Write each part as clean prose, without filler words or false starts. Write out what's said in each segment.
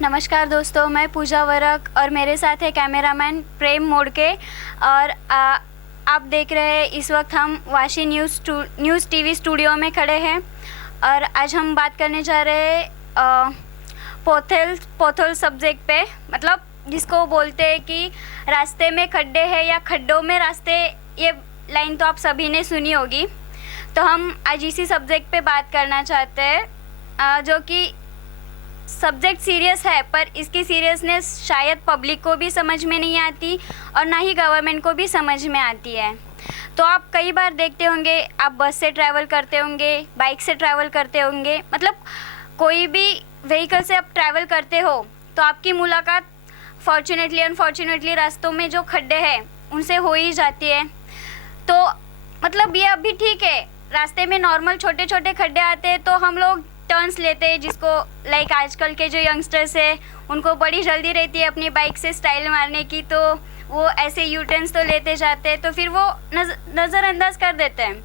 नमस्कार दोस्तों, मैं पूजा वरक और मेरे साथ है कैमरामैन प्रेम मोड़के। और आप देख रहे हैं इस वक्त हम वाशी न्यूज़ टीवी स्टूडियो में खड़े हैं। और आज हम बात करने जा रहे हैं पोथल सब्जेक्ट पे, मतलब जिसको बोलते हैं कि रास्ते में खड्डे हैं या खड्डों में रास्ते। ये लाइन तो आप सभी ने सुनी होगी। तो हम आज इसी सब्जेक्ट पे बात करना चाहते हैं, जो कि सब्जेक्ट सीरियस है, पर इसकी सीरियसनेस शायद पब्लिक को भी समझ में नहीं आती और ना ही गवर्नमेंट को भी समझ में आती है। तो आप कई बार देखते होंगे, आप बस से ट्रैवल करते होंगे, बाइक से ट्रैवल करते होंगे, मतलब कोई भी व्हीकल से आप ट्रैवल करते हो तो आपकी मुलाकात फॉर्चुनेटली अनफॉर्चुनेटली रास्तों में जो खड्डे हैं उनसे हो ही जाती है। तो मतलब ये अभी ठीक है, रास्ते में नॉर्मल छोटे छोटे खड्डे आते हैं तो हम लोग टर्न्स लेते हैं, जिसको लाइक आजकल के जो यंगस्टर्स है उनको बड़ी जल्दी रहती है अपनी बाइक से स्टाइल मारने की, तो वो ऐसे यू टर्न्स तो लेते जाते हैं, तो फिर वो नज़रअंदाज कर देते हैं।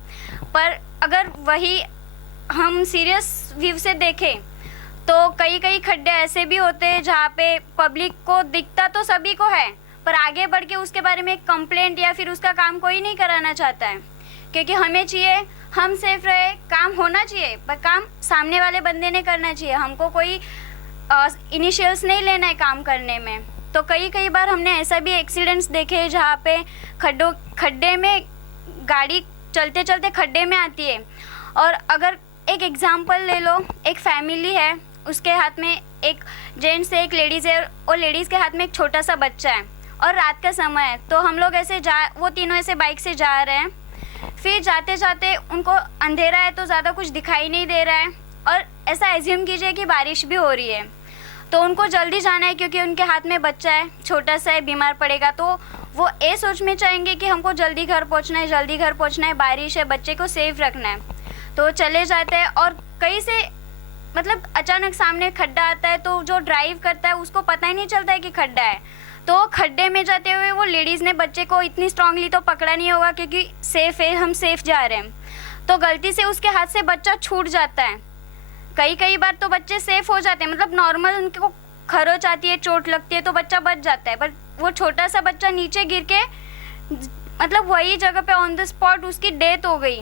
पर अगर वही हम सीरियस व्यू से देखें तो कई कई खड्डे ऐसे भी होते हैं जहाँ पे पब्लिक को दिखता तो सभी को है, पर आगे बढ़ के उसके बारे में कंप्लेंट या फिर उसका काम कोई नहीं कराना चाहता है, क्योंकि हमें चाहिए हम सेफ रहे, काम होना चाहिए, पर काम सामने वाले बंदे ने करना चाहिए। हमको कोई इनिशियल्स नहीं लेना है काम करने में। तो कई बार हमने ऐसा भी एक्सीडेंट्स देखे हैं जहाँ पे खड्डे में गाड़ी चलते चलते खड्डे में आती है। और अगर एक एग्जांपल ले लो, एक फैमिली है, उसके हाथ में एक जेंट्स है, एक लेडीज़ है, और लेडीज़ के हाथ में एक छोटा सा बच्चा है और रात का समय है। तो हम लोग वो तीनों ऐसे बाइक से जा रहे हैं, फिर जाते जाते उनको अंधेरा है तो ज़्यादा कुछ दिखाई नहीं दे रहा है, और ऐसा एज्यूम कीजिए कि बारिश भी हो रही है। तो उनको जल्दी जाना है क्योंकि उनके हाथ में बच्चा है, छोटा सा है, बीमार पड़ेगा, तो वो ये सोच में चाहेंगे कि हमको जल्दी घर पहुंचना है, जल्दी घर पहुंचना है, बारिश है, बच्चे को सेफ रखना है। तो चले जाते हैं और कहीं से मतलब अचानक सामने खड्डा आता है, तो जो ड्राइव करता है उसको पता ही नहीं चलता है कि खड्डा है। तो खड्डे में जाते हुए वो लेडीज़ ने बच्चे को इतनी स्ट्रांगली तो पकड़ा नहीं होगा क्योंकि सेफ है, हम सेफ जा रहे हैं, तो गलती से उसके हाथ से बच्चा छूट जाता है। कई बार तो बच्चे सेफ हो जाते हैं, मतलब नॉर्मल उनको खरोच आती है, चोट लगती है तो बच्चा बच जाता है, पर वो छोटा सा बच्चा नीचे गिर के मतलब वही जगह पे ऑन द स्पॉट उसकी डेथ हो गई।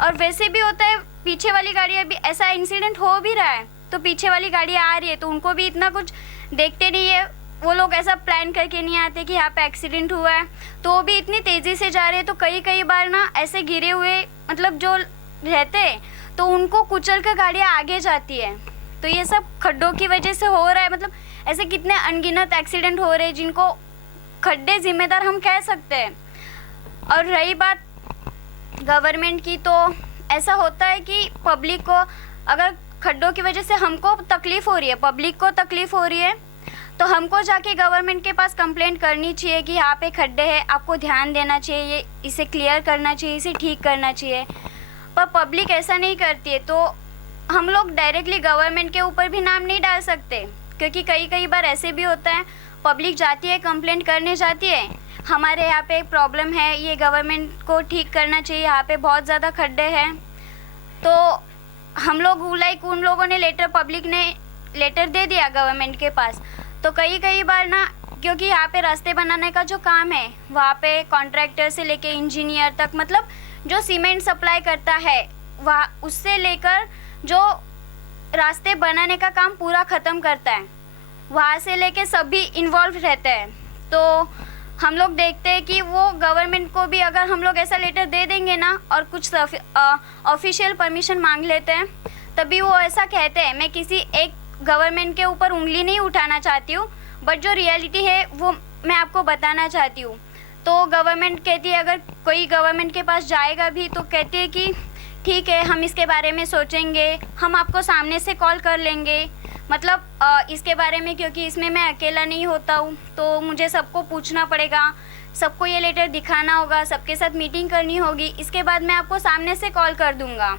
और वैसे भी होता है, पीछे वाली गाड़ी, अभी ऐसा इंसिडेंट हो भी रहा है तो पीछे वाली गाड़ी आ रही है तो उनको भी इतना कुछ देखते नहीं है, वो लोग ऐसा प्लान करके नहीं आते कि यहाँ पे एक्सीडेंट हुआ है, तो वो भी इतनी तेज़ी से जा रहे हैं। तो कई बार ना ऐसे गिरे हुए मतलब जो रहते हैं तो उनको कुचल कर गाड़ियाँ आगे जाती है। तो ये सब खड्डों की वजह से हो रहा है, मतलब ऐसे कितने अनगिनत एक्सीडेंट हो रहे हैं जिनको खड्डे जिम्मेदार हम कह सकते हैं। और रही बात गवर्नमेंट की, तो ऐसा होता है कि पब्लिक को अगर खड्डों की वजह से हमको तकलीफ़ हो रही है, पब्लिक को तकलीफ़ हो रही है, तो हमको जाके गवर्नमेंट के पास कंप्लेंट करनी चाहिए कि यहाँ पे खड्डे हैं, आपको ध्यान देना चाहिए, इसे क्लियर करना चाहिए, इसे ठीक करना चाहिए। पर पब्लिक ऐसा नहीं करती है, तो हम लोग डायरेक्टली गवर्नमेंट के ऊपर भी नाम नहीं डाल सकते, क्योंकि कई बार ऐसे भी होता है, पब्लिक जाती है, कंप्लेंट करने जाती है, हमारे यहाँ पे एक प्रॉब्लम है, ये गवर्नमेंट को ठीक करना चाहिए, यहाँ पे बहुत ज़्यादा खड्डे हैं। तो हम लोग उन लोगों ने पब्लिक ने लेटर दे दिया गवर्नमेंट के पास। तो कई बार ना, क्योंकि यहाँ पे रास्ते बनाने का जो काम है वहाँ पे कॉन्ट्रैक्टर से लेके इंजीनियर तक, मतलब जो सीमेंट सप्लाई करता है वहाँ, उससे लेकर जो रास्ते बनाने का काम पूरा ख़त्म करता है, वहाँ से लेके सभी इन्वॉल्व रहते हैं। तो हम लोग देखते हैं कि वो गवर्नमेंट को भी अगर हम लोग ऐसा लेटर दे देंगे ना और कुछ ऑफिशियल परमिशन मांग लेते हैं, तभी वो ऐसा कहते हैं। मैं किसी एक गवर्नमेंट के ऊपर उंगली नहीं उठाना चाहती हूँ, बट जो रियलिटी है वो मैं आपको बताना चाहती हूँ। तो गवर्नमेंट कहती है, अगर कोई गवर्नमेंट के पास जाएगा भी तो कहती है कि ठीक है, हम इसके बारे में सोचेंगे, हम आपको सामने से कॉल कर लेंगे, मतलब इसके बारे में, क्योंकि इसमें मैं अकेला नहीं होता हूँ, तो मुझे सबको पूछना पड़ेगा, सबको ये लेटर दिखाना होगा, सबके साथ मीटिंग करनी होगी, इसके बाद मैं आपको सामने से कॉल कर दूँगा।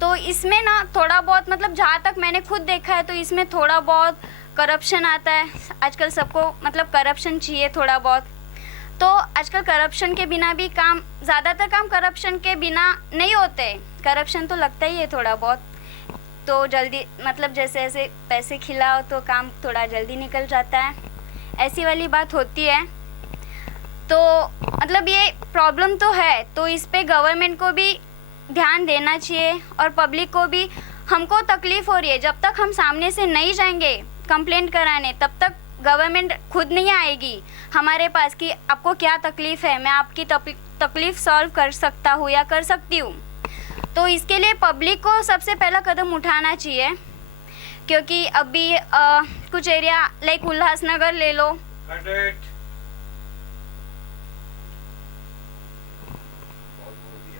तो इसमें ना थोड़ा बहुत, मतलब जहाँ तक मैंने खुद देखा है, तो इसमें थोड़ा बहुत करप्शन आता है। आजकल सबको मतलब करप्शन चाहिए थोड़ा बहुत, तो आजकल करप्शन के बिना भी काम, ज़्यादातर काम करप्शन के बिना नहीं होते, करप्शन तो लगता ही है थोड़ा बहुत। तो जल्दी मतलब जैसे ऐसे पैसे खिलाओ तो काम थोड़ा जल्दी निकल जाता है, ऐसी वाली बात होती है। तो मतलब ये प्रॉब्लम तो है, तो इस पे गवर्नमेंट को भी ध्यान देना चाहिए और पब्लिक को भी। हमको तकलीफ़ हो रही है, जब तक हम सामने से नहीं जाएंगे कंप्लेंट कराने तब तक गवर्नमेंट खुद नहीं आएगी हमारे पास कि आपको क्या तकलीफ़ है, मैं आपकी तकलीफ़ सॉल्व कर सकता हूँ या कर सकती हूँ। तो इसके लिए पब्लिक को सबसे पहला कदम उठाना चाहिए, क्योंकि अभी कुछ एरिया लाइक उल्लासनगर ले लो,